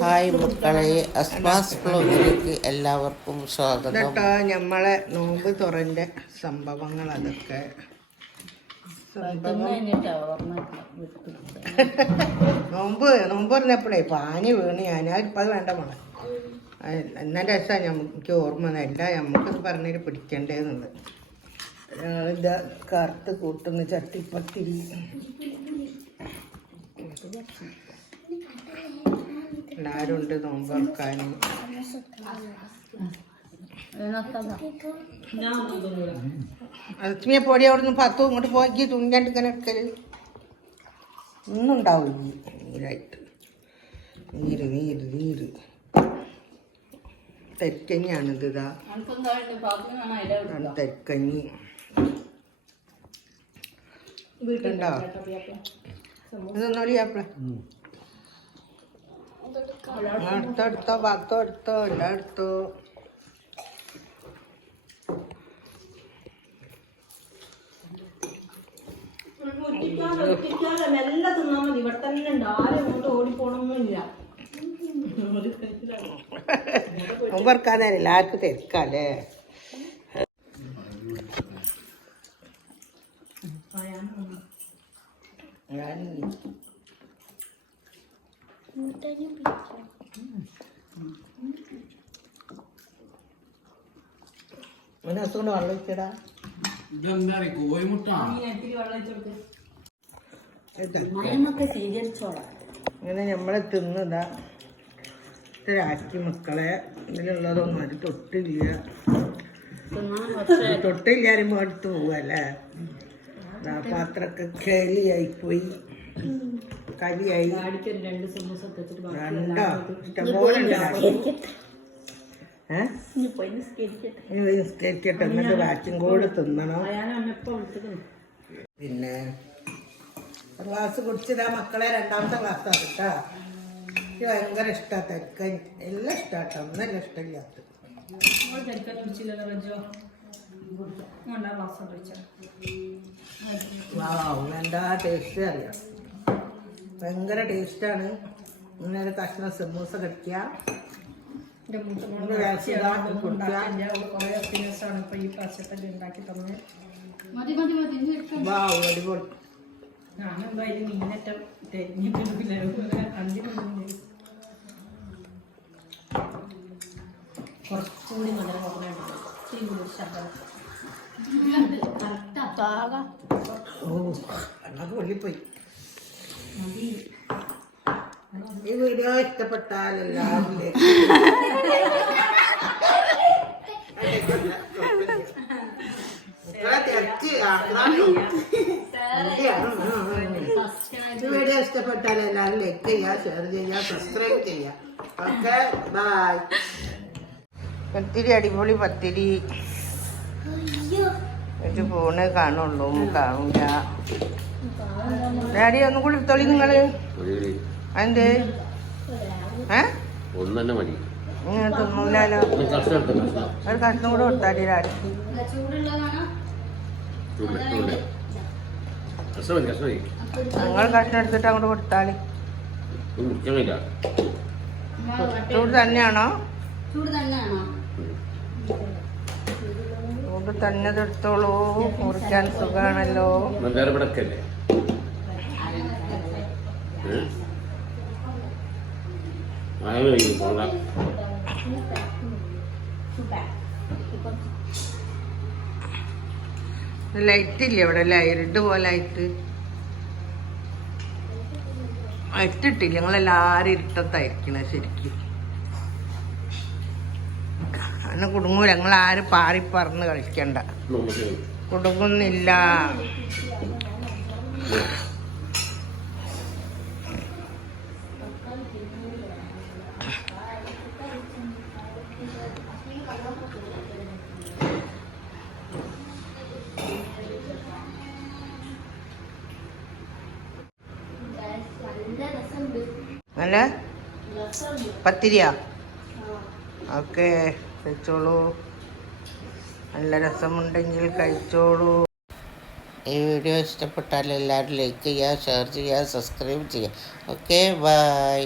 Hi മക്കളെ അസ്മാസ് ബ്ലോഗിലേക്ക് എല്ലാവർക്കും സ്വാഗതം. കേട്ടോ നമ്മളെ നോമ്പ് തുറന്റെ സംഭവങ്ങൾ അതൊക്കെ നോമ്പ് നോമ്പ് പറഞ്ഞപ്പോഴേ പാനി വീണ്. ഞാൻ ഇപ്പം അത് വേണ്ട മോളെ. എന്നാ രസമാണ് നമുക്ക് ഓർമ്മ അല്ല നമുക്കത് പറഞ്ഞിട്ട് പിടിക്കണ്ടേന്നുള്ളത്. ഞങ്ങളിത് കറുത്ത് കൂട്ടുന്ന ചട്ടിപ്പത്തിരി. ഉണ്ട് നോമ്പ് വെക്കാൻ ലക്ഷ്മിയെ പൊടി അവിടെ നിന്ന് പത്തു ഇങ്ങോട്ട് പോയി തുണിയാണ്ട് ഇങ്ങനെ എടുക്കൽ. ഈ നീരായിട്ട്. നീര് നീര് നീര്. തെക്കഞ്ഞാണിത് ഇതാ. തെക്കഞ്ഞി. വീട്ടുണ്ടോ ഇതൊന്നും ചെയ്യാപ്പളെ എടുത്തോ എടുത്തോ ഭാഗത്തോ എടുത്തോ എല്ലാം എടുത്തോ മെല്ലെ തിന്നാ മതി ഇവിടെ തന്നെ ഉണ്ട് ആരും അങ്ങോട്ട് ഓടിപ്പോണൊന്നുമില്ല നോമ്പറക്കാനല്ല എല്ലാവർക്കും തിരക്കല്ലേ ഞാൻ ദിവസം കൊണ്ട് വെള്ളം വെച്ചടാ ഇങ്ങനെ നമ്മളെ തിന്നതാ. ഇത്തരാക്കി മക്കളെ. ഇതിലുള്ളതൊന്നും അത് തൊട്ടില്ല. തൊട്ടില്ല അറിയുമ്പോൾ അടുത്ത് പോവല്ലേ? പാത്രമൊക്കെ കരിയായി. രണ്ട് സമൂസ വെച്ചിട്ട് രണ്ടോ ഇഷ്ടംപോലെ നിസ്കരിക്കട്ടെ. എന്നിട്ട് വാച്ചും കൂടെ തിന്നണം. പിന്നെ ഗ്ലാസ് കുടിച്ചതാ മക്കളെ. രണ്ടാമത്തെ ക്ലാസ് കേട്ടാ എനിക്ക് ഭയങ്കര ഇഷ്ടമാണ് തെക്കൻ എല്ലാം ഇഷ്ടാട്ടോ. ഒന്നല്ല ഇഷ്ടമില്ലാത്ത എന്താ ടേസ്റ്റ് അറിയാം? ഭയങ്കര ടേസ്റ്റാണ്. ഇങ്ങനെ ഒരു കഷ്ണം സമൂസ കടിക്കുക. ഞാനെന്തായാലും അടിപൊളി. ഞാനെന്താ ഇത് മീനറ്റം തെരഞ്ഞിട്ടില്ല അന്തിമൊന്നും കുറച്ചുകൂടി നല്ല ഓ കണ്ണൊക്കെ പൊള്ളിപ്പോയി. ഈ വീഡിയോ ഇഷ്ടപ്പെട്ടാൽ എല്ലാവരും വീഡിയോ ഇഷ്ടപ്പെട്ടാൽ എല്ലാവരും ലൈക്ക് ചെയ്യുക ഷെയർ ചെയ്യുക സബ്സ്ക്രൈബ് ചെയ്യുക ഓക്കെ ബൈ പത്തിരി അടിപൊളി പത്തിരി. ഒരു ഫോണ് കാണുള്ളൂ കാണൂല. ഡാഡി ഒന്നും കൂടി തൊളി നിങ്ങൾ. അതിന്റെ ഏ? ഒന്ന് മതി തിന്നൂലോ ഒരു കഷ്ണം കൂടെ കൊടുത്താടി ഡാഡി. നിങ്ങൾ കഷ്ണം എടുത്തിട്ട് അങ്ങോട്ട് കൊടുത്താളി. ചൂട് തന്നെയാണോ? ചൂട് തന്നെയാണോ? തന്നെ എടുത്തോളൂ മുറിക്കാൻ സുഖാണല്ലോ. അല്ലേ മഴ പെയ്യും പോകാം ലൈറ്റ് ഇല്ല ഇവിടെ ലൈറ്റ് പോലെ ആയിട്ട് ഇട്ടിട്ടില്ല. ഞങ്ങളെല്ലാരും ഇരുട്ടത്തായിരിക്കണ ശരിക്കും. അങ്ങനെ കുടുങ്ങൂല ഞങ്ങൾ ആരും പാറി പറന്ന് കളിക്കണ്ട. കുടുങ്ങുന്നില്ല. നല്ല പത്തിരിയാ? ഓക്കെ. കഴിച്ചോളൂ. നല്ല രസമുണ്ടെങ്കിൽ കഴിച്ചോളൂ. ഈ വീഡിയോ ഇഷ്ടപ്പെട്ടാൽ എല്ലാവരും ലൈക്ക് ചെയ്യുക ഷെയർ ചെയ്യുക സബ്സ്ക്രൈബ് ചെയ്യുക. Okay bye